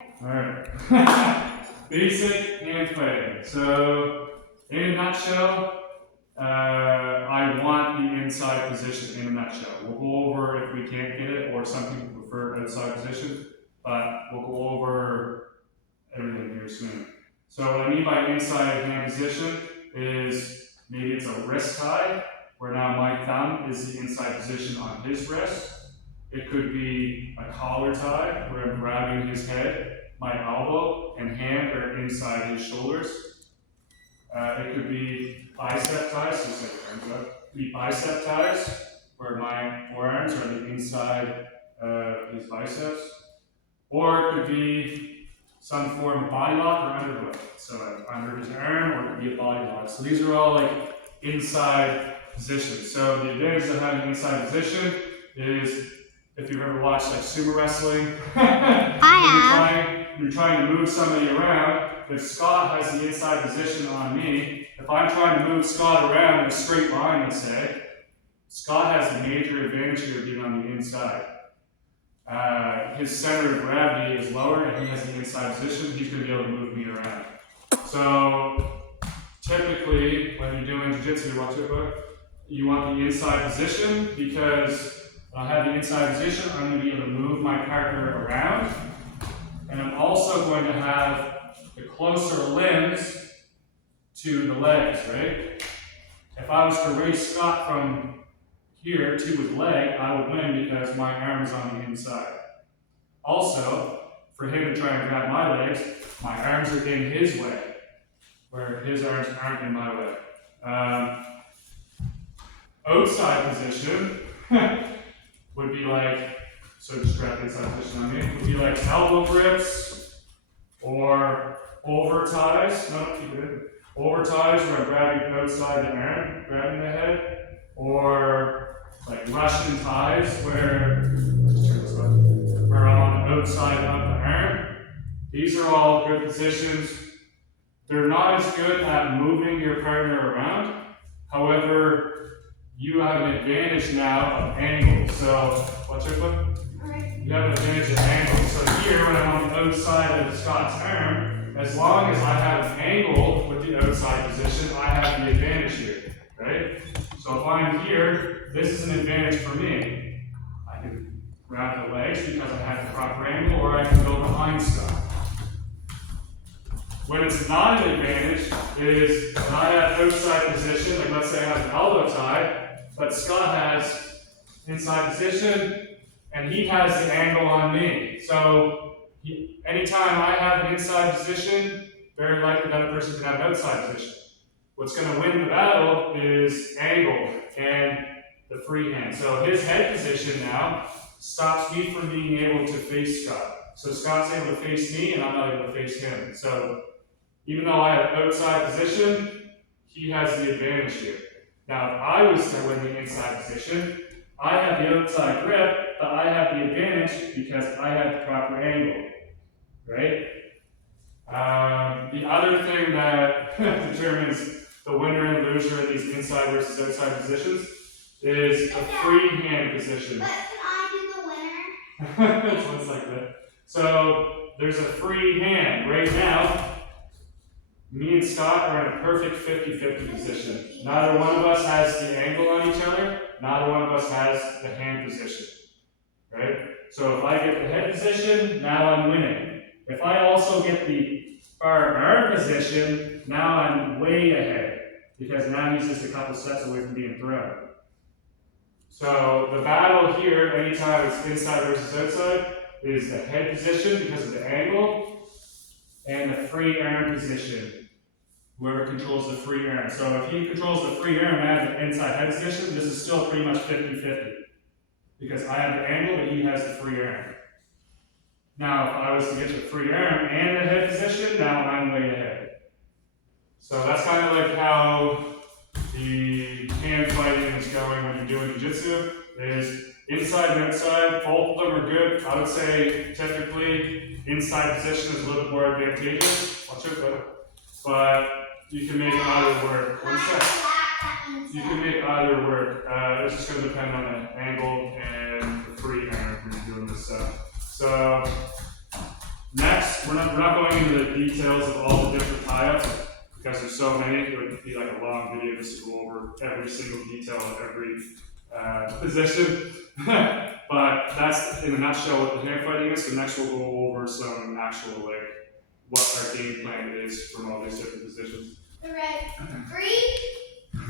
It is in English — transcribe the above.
Alright. Basic hand fighting. So, in a nutshell, I want the inside position in a nutshell. We'll go over if we can't get it, or some people prefer outside position, but we'll go over everything here soon. So what I mean by inside hand position is maybe it's a wrist tie, where now my thumb is the inside position on his wrist. It could be a collar tie, where I'm grabbing his head, my elbow and hand are inside his shoulders. It could be bicep ties, so set your arms up. It could be bicep ties, where my forearms are the inside of his biceps. Or it could be some form of body lock or underhook. So under his arm, or it could be a body lock. So these are all like inside positions. So the advantage of having inside position is, if you've ever watched like sumo wrestling, you're trying to move somebody around. If Scott has the inside position on me, if I'm trying to move Scott around in a straight line, let's say, Scott has the major advantage here of being on the inside. His center of gravity is lower and he has the inside position, he's going to be able to move me around. So typically, when you're doing Jiu-Jitsu, you want the inside position, because when I have the inside position, I'm going to be able to move my partner around. And I'm also going to have the closer limbs to the legs, right? If I was to raise Scott from here to his leg, I would win because my arm is on the inside. Also, for him to try and grab my legs, my arms are in his way, where his arms aren't in my way. Outside position would be like, so just grab the inside position on me, would be like elbow grips or over ties. No, keep it in. Over ties where I'm grabbing outside the arm, grabbing the head, or like Russian ties where I'm on the outside of the arm. These are all good positions. They're not as good at moving your partner around. However, you have an advantage now of angle. So, watch your foot. You have an advantage of angle. So here, when I'm on the outside of Scott's arm, as long as I have an angle with the outside position, I have the advantage here, right? So if I'm here, this is an advantage for me. I can grab the legs because I have the proper angle, or I can go behind Scott. When it's not an advantage is when I have outside position, like let's say I have an elbow tie, but Scott has inside position, and he has the angle on me. So anytime I have an inside position, very likely that person can have an outside position. What's going to win the battle is angle and the free hand. So his head position now stops me from being able to face Scott. So Scott's able to face me, and I'm not able to face him. So even though I have outside position, he has the advantage here. Now, if I was to win the inside position, I have the outside grip, but I have the advantage because I have the proper angle, right? The other thing that determines the winner and loser of these inside versus outside positions is a free hand position. But can I do the winner? It's looks like that. So there's a free hand right now. Me and Scott are in a perfect 50-50 position. Neither one of us has the angle on each other. Neither one of us has the hand position, right? So if I get the head position, now I'm winning. If I also get the arm position, now I'm way ahead, because now he's just a couple steps away from being thrown. So the battle here, anytime it's inside versus outside, is the head position because of the angle, and the free arm position. Whoever controls the free arm. So if he controls the free arm and I have the inside head position, this is still pretty much 50-50. Because I have the angle, but he has the free arm. Now, if I was to get the free arm and the head position, now I'm way ahead. So that's kind of like how the hand fighting is going when you're doing Jiu-Jitsu. Is inside and outside, both of them are good. I would say typically inside position is a little bit more advantageous. Watch it, but you can make either work. One sec. You can make either work. It's just going to depend on the angle and the free arm when you're doing this stuff. So Next, we're not going into the details of all the different tie-ups because there's so many. It would be like a long video just to go over every single detail of every position. But that's in a nutshell what the hand fighting is. So next we'll go over some actual like what our game plan is from all these different positions. All right. 3,